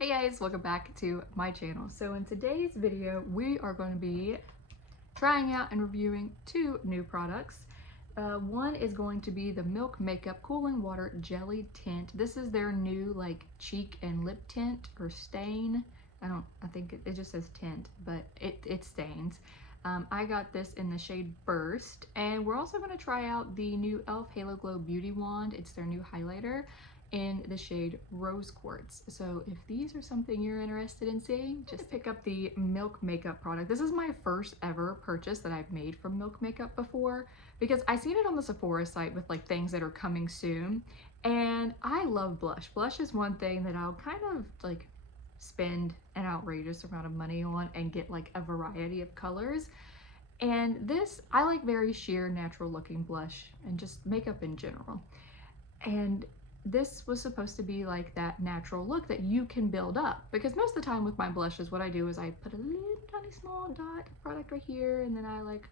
Hey guys, welcome back to my channel. So in today's video, we are going to be trying out and reviewing two new products. One is going to be the Milk Makeup Cooling Water Jelly Tint. This is their new like cheek and lip tint or stain. I think it just says tint, but it stains. I got this in the shade Burst, and we're also going to try out the new e.l.f. Halo Glow Beauty Wand. It's their new highlighter in the shade Rose Quartz. So if these are something you're interested in seeing, just pick up the Milk Makeup product. This is my first ever purchase that I've made from Milk Makeup before, because I seen it on the Sephora site with like things that are coming soon, and I love blush. Blush is one thing that I'll kind of like spend an outrageous amount of money on and get like a variety of colors. And this, I like very sheer natural looking blush and just makeup in general. And this was supposed to be like that natural look that you can build up, because most of the time with my blushes, what I do is I put a little tiny small dot of product right here, and then I like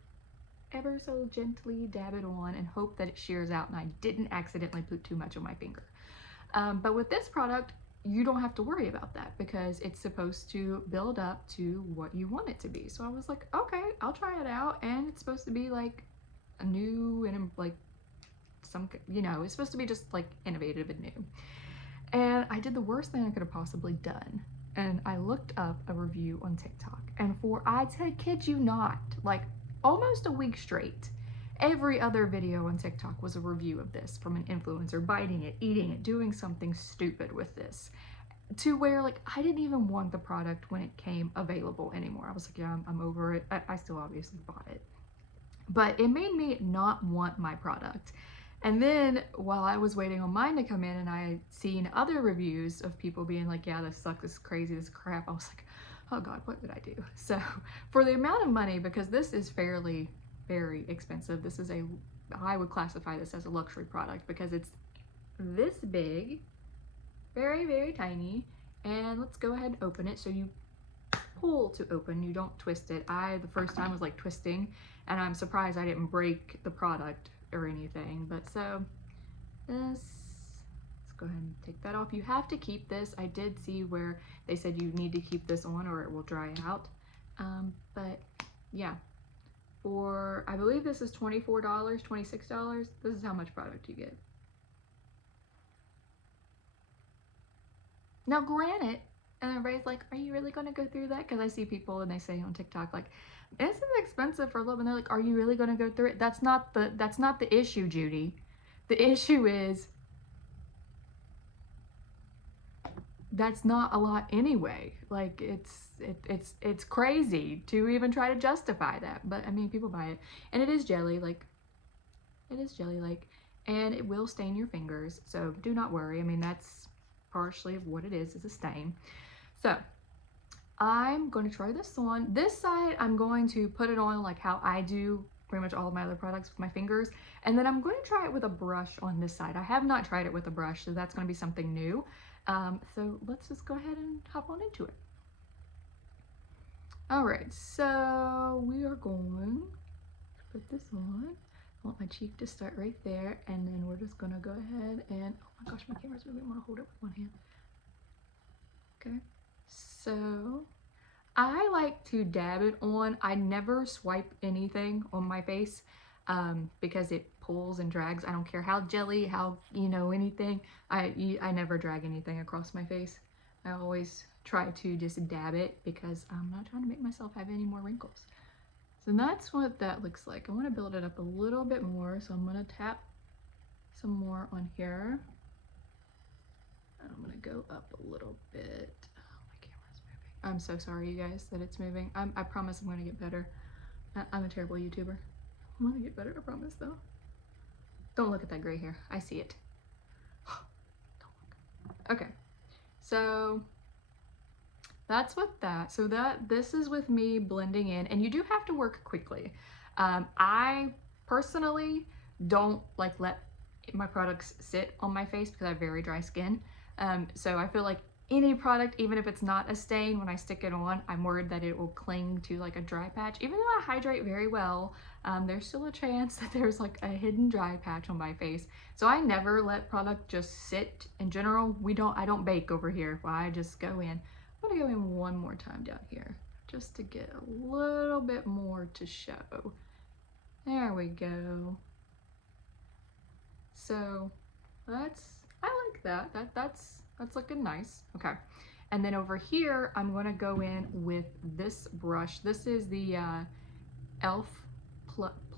ever so gently dab it on and hope that it shears out and I didn't accidentally put too much on my finger. But with this product, you don't have to worry about that because it's supposed to build up to what you want it to be. So I was like, okay, I'll try it out. And it's supposed to be like a new and like some, it's supposed to be just like innovative and new. And I did the worst thing I could have possibly done. And I looked up a review on TikTok, and I kid you not, like almost a week straight, every other video on TikTok was a review of this from an influencer biting it, eating it, doing something stupid with this, to where like I didn't even want the product when it came available anymore. I was like, yeah, I'm over it. I still obviously bought it, but it made me not want my product. And then while I was waiting on mine to come in and I had seen other reviews of people being like, yeah, this sucks, this is crazy, this is crap, I was like, oh God, what did I do? So for the amount of money, because this is fairly, very expensive, I would classify this as a luxury product because it's this big, very, very tiny. And let's go ahead and open it. So you pull to open, you don't twist it. The first time was like twisting, and I'm surprised I didn't break the product or anything. But so let's go ahead and take that off. You have to keep this. I did see where they said you need to keep this on or it will dry out. But yeah, I believe this is $24, $26. This is how much product you get. Now granted, and everybody's like, are you really going to go through that? Because I see people and they say on TikTok, like, this is expensive for a little bit. And they're like, are you really going to go through it? That's not the issue, Judy. The issue is that's not a lot anyway. Like it's crazy to even try to justify that. But I mean, people buy it, and it is jelly like, and it will stain your fingers. So do not worry. I mean, that's partially of what it is a stain. So I'm going to try this on. This side, I'm going to put it on like how I do pretty much all of my other products with my fingers. And then I'm going to try it with a brush on this side. I have not tried it with a brush, so that's going to be something new. So let's just go ahead and hop on into it. All right, so we are going to put this on. I want my cheek to start right there, and then we're just gonna go ahead and, oh my gosh, my camera's moving. I want to hold it with one hand. Okay, so I like to dab it on. I never swipe anything on my face because it pulls and drags. I don't care how jelly, how, anything. I never drag anything across my face. I always try to just dab it because I'm not trying to make myself have any more wrinkles. So that's what that looks like. I want to build it up a little bit more, so I'm going to tap some more on here. And I'm going to go up a little bit. I'm so sorry, you guys, that it's moving. I promise I'm going to get better. I'm a terrible YouTuber. I'm going to get better, I promise, though. Don't look at that gray hair. I see it. Don't look. Okay, so that's what this is with me blending in, and you do have to work quickly. I personally don't let my products sit on my face because I have very dry skin. So I feel like any product, even if it's not a stain, when I stick it on, I'm worried that it will cling to like a dry patch. Even though I hydrate very well, there's still a chance that there's like a hidden dry patch on my face. So I never let product just sit. In general, I don't bake over here. I just go in. I'm gonna go in one more time down here just to get a little bit more to show. There we go. So I like that. That's looking nice. Okay. And then over here, I'm going to go in with this brush. This is the e.l.f.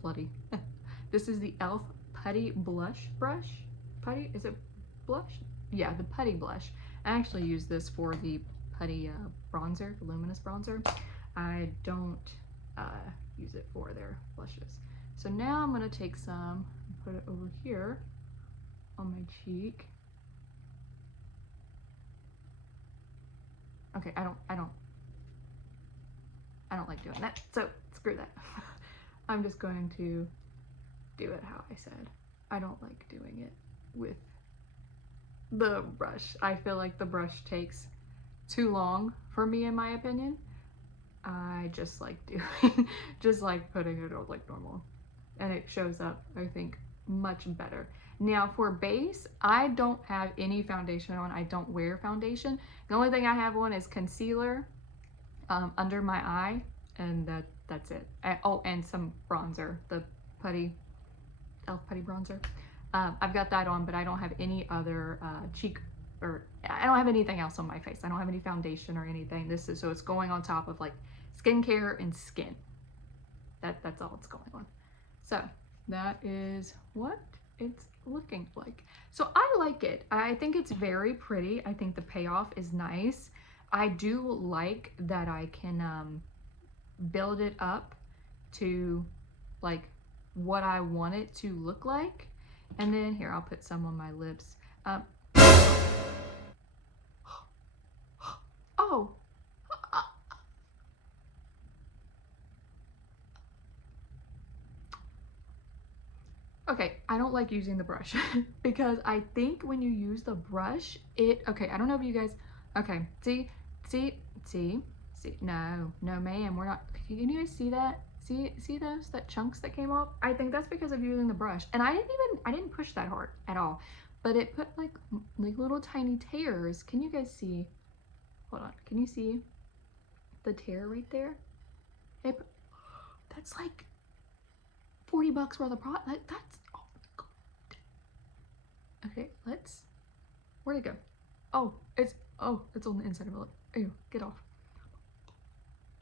Putty. This is the e.l.f. Putty Blush brush. Putty? Is it blush? Yeah, the Putty Blush. I actually use this for the Putty bronzer, the luminous bronzer. I don't use it for their blushes. So now I'm going to take some and put it over here on my cheek. Okay, I don't like doing that, so screw that. I'm just going to do it how I said. I don't like doing it with the brush. I feel like the brush takes too long for me, in my opinion. I just like doing, just like putting it on like normal. And it shows up, I think, much better. Now for base, I don't have any foundation on. I don't wear foundation. The only thing I have on is concealer under my eye, and that's it. Oh, and some bronzer, the Putty, e.l.f. Putty bronzer. I've got that on, but I don't have any other cheek, or I don't have anything else on my face. I don't have any foundation or anything. This is, so it's going on top of like skincare and skin. That's all it's going on. So that is what it's looking like. So I like it. I think it's very pretty. I think the payoff is nice. I do like that I can build it up to like what I want it to look like. And then here, I'll put some on my lips. Oh. Okay, I don't like using the brush because I think when you use the brush, okay, I don't know if you guys, okay, see, no, ma'am, we're not, can you guys see that? See that chunks that came off? I think that's because of using the brush. And I didn't push that hard at all, but it put like little tiny tears. Can you guys see? Hold on, can you see the tear right there? That's like $40 worth of product. That's, oh my God. Okay, where'd it go? Oh, it's on the inside of it. Ew, get off.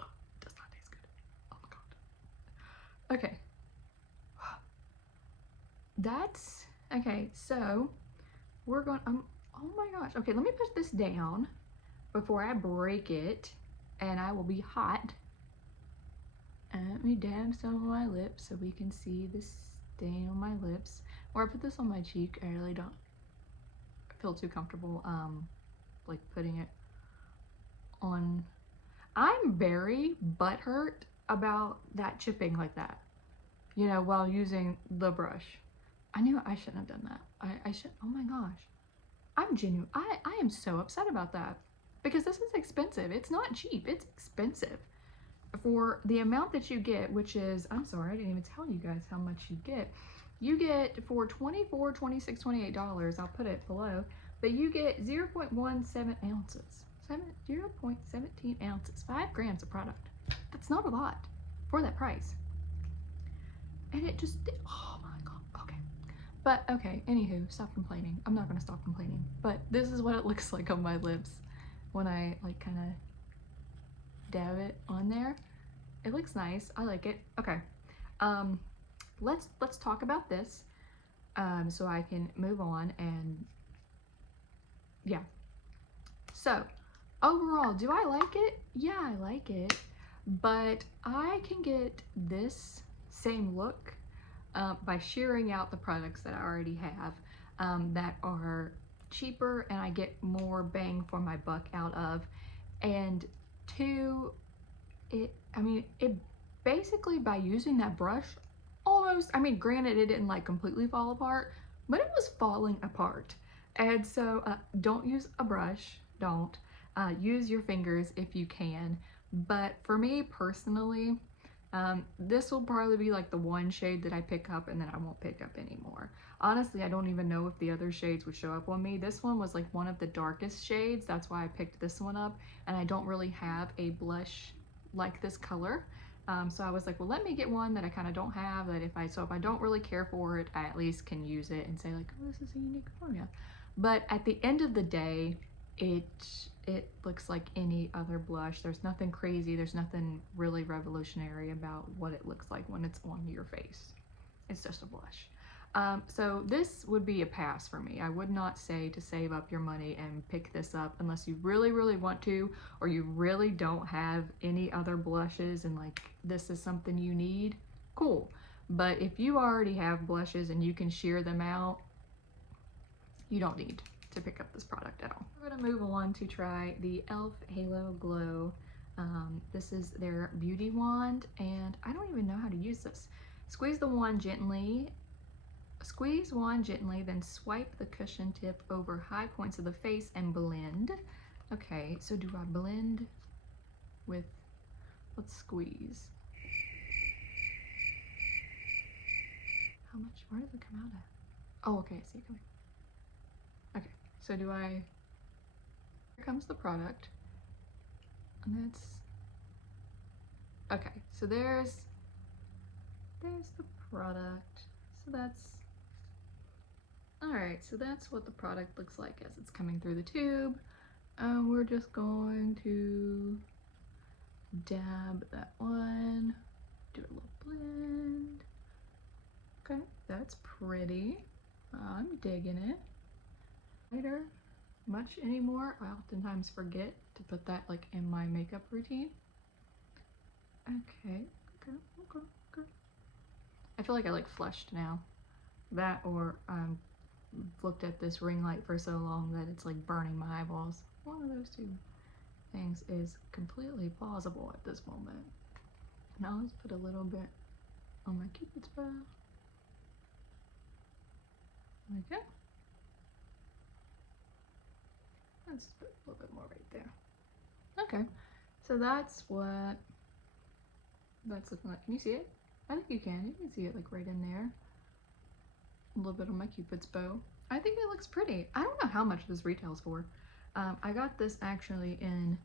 Oh, does not taste good. Oh my God. Okay. That's, okay, so we're going, oh my gosh. Okay, let me put this down before I break it, and I will be hot. Let me dab some on my lips so we can see the stain on my lips. Or I put this on my cheek. I really don't feel too comfortable like putting it on. I'm very butthurt about that chipping like that, you know, while using the brush. I knew I shouldn't have done that. I should, oh my gosh. I'm genuine. I am so upset about that because this is expensive. It's not cheap, it's expensive. For the amount that you get, which is, I'm sorry, I didn't even tell you guys how much you get. You get for $24, $26, $28, I'll put it below, but you get 0.17 ounces, 0.17 ounces, 5 grams of product. That's not a lot for that price. And it just, oh my God, okay. But okay, anywho, stop complaining. I'm not gonna stop complaining, but this is what it looks like on my lips when I like kind of dab it on there. It looks nice. I like it. Okay. Let's talk about this so I can move on. And yeah, so overall, do I like it? Yeah, I like it, but I can get this same look by shearing out the products that I already have that are cheaper and I get more bang for my buck out of. And two, it basically, by using that brush, almost, I mean, granted it didn't like completely fall apart, but it was falling apart. And so don't use a brush, don't. Use your fingers if you can. But for me personally, this will probably be like the one shade that I pick up and then I won't pick up anymore. Honestly, I don't even know if the other shades would show up on me. This one was like one of the darkest shades. That's why I picked this one up. And I don't really have a blush like this color. So I was like, well, let me get one that I kind of don't have, that if I don't really care for it, I at least can use it and say like, oh, this is a unique formula. But at the end of the day, it looks like any other blush. There's nothing crazy. There's nothing really revolutionary about what it looks like when it's on your face. It's just a blush. So this would be a pass for me. I would not say to save up your money and pick this up unless you really, really want to, or you really don't have any other blushes and like this is something you need, cool. But if you already have blushes and you can sheer them out, you don't need to pick up this product at all. We're gonna move on to try the e.l.f. Halo Glow. This is their beauty wand, and I don't even know how to use this. Squeeze wand gently, then swipe the cushion tip over high points of the face and blend. Okay, so do I blend with, let's squeeze. How much, where does it come out at? Oh, okay, I see it coming. Okay, so do I, here comes the product, and that's, okay, so there's the product. So that's, all right, so that's what the product looks like as it's coming through the tube. We're just going to dab that one, do a little blend. Okay, that's pretty. I'm digging it. Later, much anymore. I oftentimes forget to put that like in my makeup routine. Okay. I feel like I like flushed now. That or looked at this ring light for so long that it's like burning my eyeballs. One of those two things is completely plausible at this moment. Now let's put a little bit on my Cupid's bow. Okay. Let's put a little bit more right there. Okay, so that's what that's looking like. Can you see it? I think you can. You can see it like right in there. A little bit on my Cupid's bow. I think it looks pretty. I don't know how much this retails for. I got this actually in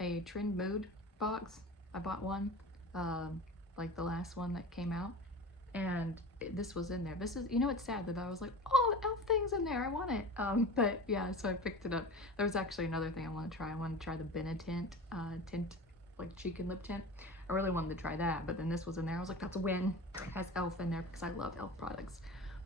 a Trend Mood box. I bought one, like the last one that came out, and this was in there. This is, you know, it's sad that I was like, oh, the e.l.f. thing's in there, I want it. But yeah, so I picked it up. There was actually another thing I want to try. I wanted to try the Tint, like cheek and lip tint. I really wanted to try that, but then this was in there. I was like, that's a win. It has e.l.f. in there because I love e.l.f. products.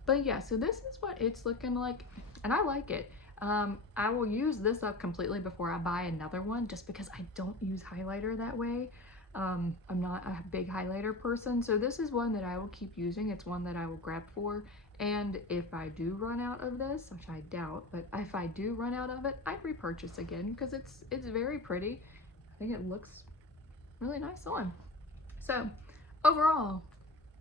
But yeah, so this is what it's looking like, and I like it. I will use this up completely before I buy another one, just because I don't use highlighter that way. I'm not a big highlighter person, so this is one that I will keep using. It's one that I will grab for, and if I do run out of this, which I doubt, but if I do run out of it, I'd repurchase again because it's very pretty. I think it looks really nice on. So overall,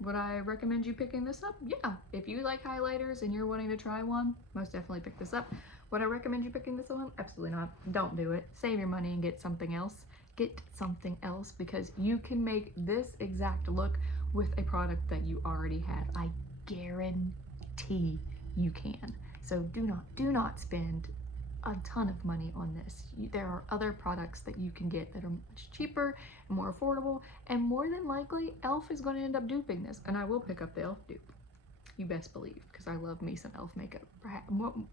would I recommend you picking this up? Yeah, if you like highlighters and you're wanting to try one, most definitely pick this up. Would I recommend you picking this one? Absolutely not. Don't do it. Save your money and get something else. Get something else, because you can make this exact look with a product that you already have. I guarantee you can. So do not spend a ton of money on this. There are other products that you can get that are much cheaper and more affordable, and more than likely e.l.f. is going to end up duping this, and I will pick up the e.l.f. dupe. You best believe, because I love me some e.l.f. makeup.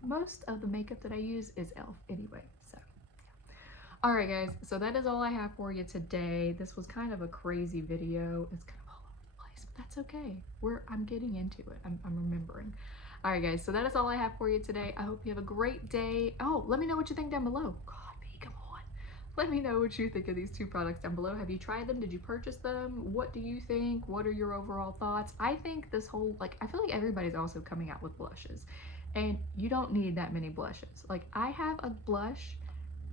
Most of the makeup that I use is e.l.f. anyway, so yeah. Alright guys, so that is all I have for you today. This was kind of a crazy video. It's kind of all over the place, but that's okay. I'm getting into it. I'm remembering. Alright guys, so that is all I have for you today. I hope you have a great day. Oh, let me know what you think down below. God, come on. Let me know what you think of these two products down below. Have you tried them? Did you purchase them? What do you think? What are your overall thoughts? I think this whole, like, I feel like everybody's also coming out with blushes, and you don't need that many blushes. Like, I have a blush,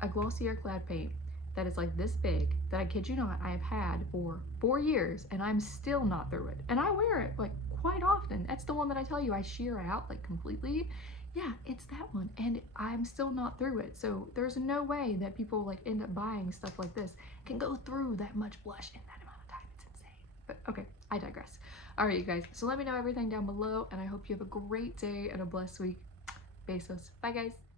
a Glossier Clad Paint that is like this big, that I kid you not, I have had for 4 years, and I'm still not through it. And I wear it like quite often. That's the one that I tell you I sheer out like completely. Yeah, it's that one, and I'm still not through it. So there's no way that people like end up buying stuff like this can go through that much blush in that amount of time. It's insane. But okay, I digress. All right, you guys. So let me know everything down below, and I hope you have a great day and a blessed week. Besos. Bye, guys.